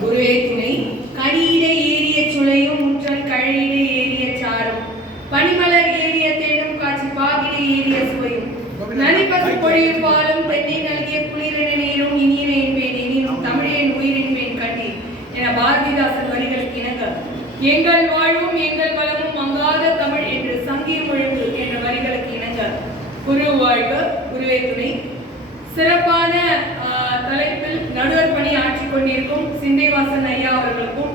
குருவே துணை. கடியிட ஏறிய சுளையும் முற்றல் கழையிட ஏறிய சாரும் பனிமலர் ஏறிய தேடும் காட்சி பாகிட ஏறிய சுவையும் நனிப்பசு பொழியும் பாலும் தென்னை நல்கிய குளிரென நீரும் இனியன என்பேன் எனினும் தமிழின் உயிரின்பேன் கட்டி என பாரதிதாசன் வரிகளுக்கு இணங்க எங்கள் வாழ்வும் எங்கள் வளமும் மங்காத தமிழ் என்று சங்கீர் முழங்கு என்ற வரிகளுக்கு இணங்க குரு வாழ்க குருவே துணை. சிறப்பான தலைப்பில் நடுவர் பணி ஆற்றிக் கொண்டிருக்கும் சிந்தைவாசன் ஐயா அவர்களுக்கும்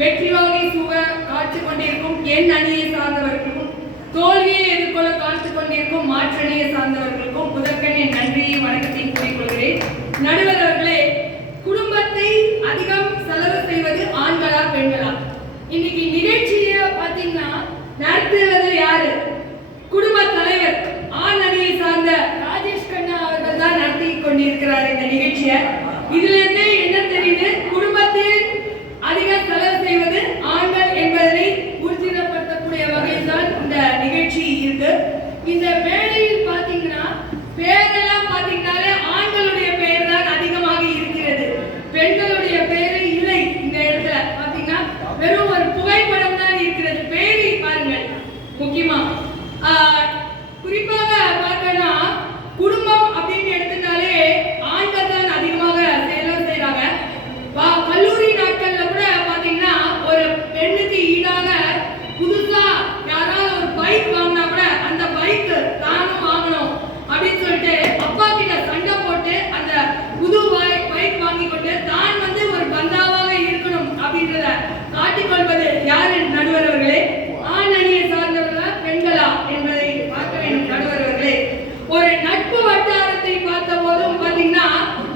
வெற்றி வாகை சூழ காட்சி கொண்டிருக்கும் என் அணியை சார்ந்தவர்களுக்கும் தோல்வியை எதிர்கொள்ள காட்சி கொண்டிருக்கும் மாற்று அணியை சார்ந்தவர்களுக்கும் முதற்கன் என் நன்றியை வணக்கத்தையும் கூறிக்கொள்கிறேன். நடுவர் அவர்களே, குடும்பத்தை அதிகம் செலவு செய்வது ஆண்களா பெண்களா? இன்னைக்கு நிகழ்ச்சியை பார்த்தீங்கன்னா நடத்துவது யாரு? குடும்ப தலைவர் ஆண் அணியை சார்ந்த ராஜேஷ் கண்ணா அவர்கள் தான் நடத்தி கொண்டிருக்கிறார் இந்த நிகழ்ச்சியை. இதுல இருந்து என்ன தெரியுது? குடும்பத்தில் அதிக செலவு செய்வது ஆண்கள் என்பதை ஊர்ஜிதப்படுத்தக்கூடிய வகையில் தான் இந்த நிகழ்ச்சி இருக்கு. இந்த மேடையில் பாத்தீங்கன்னா பேரெல்லாம் பாத்தீங்கன்னாலே ஆண்களுடைய பெயர் தான் அதிகமாக இருக்கிறது, பெண்களுடைய பெயர் இல்லை. இந்த இடத்துல பாத்தீங்கன்னா வெறும் ஒரு புகைப்படம் தான் இருக்கிறது. பெயரை பாருங்கள். முக்கியமா குறிப்பாக பார்த்தோம்னா குடும்பம் அப்படின்னு எடுத்துட்டாலே ஆண்கள் தான் அதிகமாக செலவு செய்யறாங்க. கல்லூரி நாட்கள்ல கூட பாத்தீங்கன்னா ஒரு பெண்ணுக்கு ஈடாக புதுசா யாராவது ஒரு பைக் வாங்கினா கூட அந்த பைக் தானும் வாங்கணும் அப்படின்னு சொல்லிட்டு அப்பா கிட்ட சண்டை போட்டு அந்த புது பைக் வாங்கி கொண்டு தான் வந்து ஒரு பந்தாவாக இருக்கணும் அப்படின்றத காட்டிக்கொள்வது யாரு நடுவர் அவர்களே? ஆண் அணியை சார்ந்தவர்களா பெண்களா என்பதை பார்க்க வேண்டும் நடுவர் அவர்களே. ஒரு நட்பு வட்டாரத்தை பார்த்த போதும் பாத்தீங்கன்னா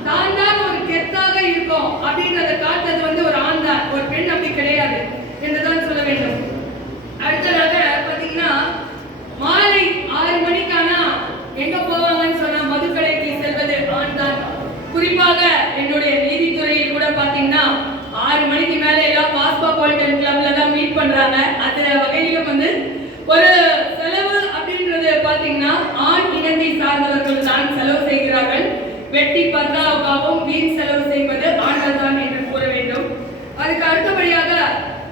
தான் தான் ஒரு கெத்தாக இருக்கும் அப்படின்றத காட்டுறது வந்து ஒரு ஆண் தான், ஒரு பெண் அப்படி கிடையாது என்றுதான் சொல்ல வேண்டும். அடுத்ததாக பாத்தீங்கன்னா மாலை 6 மணிக்கானா எங்க போவாங்கன்னு சொன்னா மதுக்கடைக்கு செல்வது ஆண் தான். குறிப்பாக என்னுடைய நீதித்துறையில் கூட பாத்தீங்கன்னா 6 மணிக்கு மேல எல்லாம் காஸ்மோபாலிட்டன் கிளப்ல தான் மீட் பண்றாங்க. அந்த வகையிலும் வந்து ஒரு செலவு அப்படின்றது பாத்தீங்கன்னா ஆண் இனத்தை சார்ந்தவர்கள் தான் செலவு செய்கிறார்கள். வெட்டி பந்தாவுக்காகவும் வீண் செலவு செய்வது ஆண்கள் தான் என்று கூற வேண்டும். அதுக்கு அடுத்தபடியாக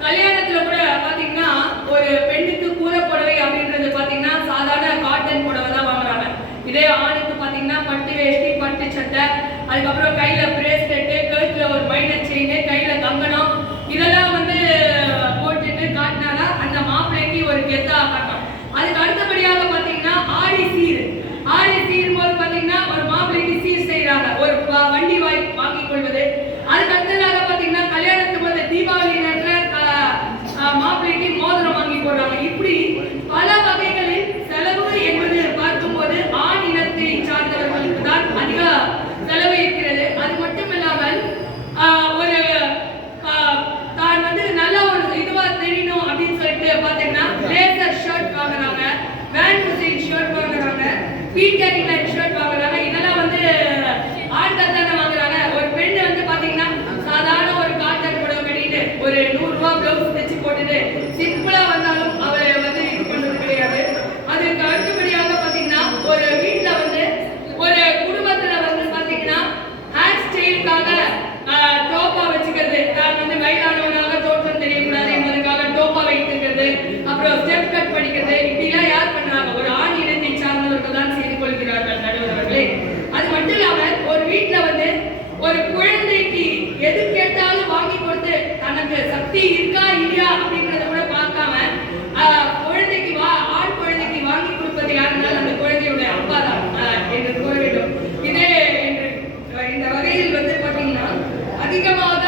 கல்யாணத்துல கூட பாத்தீங்கன்னா ஒரு பெண்ணுக்கு கூறப்புடவை அப்படின்றது பாத்தீங்கன்னா சாதாரண காட்டன் புடவை தான் வாங்குறாங்க. இதே ஆணுக்கு பாத்தீங்கன்னா பட்டு வேஷ்டி, பட்டு சட்டை, அதுக்கப்புறம் கையில பிரேஸ்லெட், கழுத்துல ஒரு மைனர் செயின், கையில கங்கணம், இதெல்லாம் வந்து போட்டுட்டு காட்டினாதான் அந்த மாப்பிள்ளைக்கு ஒரு கெத்தா காட்டும். அதுக்கு அடுத்தபடியாக பாத்தீங்கன்னா ஆடி சீர். ஆடி சீர் போது பாத்தீங்கன்னா ஒரு மாப்பிள்ளைக்கு சீர் செய்யறாங்க, ஒரு வண்டி வாங்கி கொள்வது. அதுக்கு அடுத்ததாக பாத்தீங்கன்னா கல்யாணத்துக்கு போது தீபாவளி நேரத்துல மாப்பிள்ளைக்கு மோதிரம் வாங்கி போடுறாங்க. இப்படி பல வகைகளில் செலவு என்பது பார்க்கும்போது ஆண் இனத்தை சார்ந்தவர்களுக்கு தான் அதிக செலவு இருக்கிறது. அது மட்டும் இல்லாமல் ஒரு தான் வந்து நல்ல ஒரு இதுவா தெரியணும் அப்படின்னு சொல்லிட்டு பாத்தீங்கன்னா லேசர் ஷர்ட் வாங்குறாங்க, வேன் ஹுசைன் ஷர்ட் வாங்குறாங்க, பீட்டர் இங்கிலாந்து ஷர்ட் வாங்குறாங்க. இதெல்லாம் வந்து ஆண்கள் தானே வாங்குறாங்க. ஒரு பெண் வந்து பாத்தீங்கன்னா சாதாரண ஒரு காட்டன் புடவை கட்டிட்டு ஒரு 100 ரூபாய் பிளவுஸ் தைச்சு போட்டுட்டு சிம்பிளா வந்தாலும் அவரை வந்து இது பண்றது கிடையாது. அதுக்கு அடுத்தபடியாக பாத்தீங்கன்னா ஒரு வீட்டுல வந்து ஒரு குடும்பத்துல வந்து பாத்தீங்கன்னா ஹேர் ஸ்டைலுக்காக டோப்பா வச்சுக்கிறது, தான் வந்து வயதானவனாக தோற்றம் தெரியக்கூடாது என்பதற்காக டோப்பா வைத்திருக்கிறது, அப்புறம் ஸ்டெப் கட் படிக்கிறது, இப்படிலாம் யார் பண்றாங்க? ஒரு ஆண் இனத்தை சார்ந்தவர்கள் தான் செய்து கொள்கிறார்கள் நடுவர் அவர்களே. அது மட்டும் இல்லாமல் ஒரு வீட்டுல வந்து ஒரு குழந்தைக்கு எது கேட்டாலும் வாங்கி கொடுத்து தனக்கு சக்தி இருக்கா இல்லையா அப்படின்றத கூட பார்க்காம குழந்தைக்கு ஆண் குழந்தைக்கு வாங்கி கொடுப்பது யாருன்னாலும் அந்த குழந்தையுடைய அப்பா தான் என்று கூற வேண்டும். இதே என்று இந்த வகையில் வந்து பாத்தீங்கன்னா அதிகமாக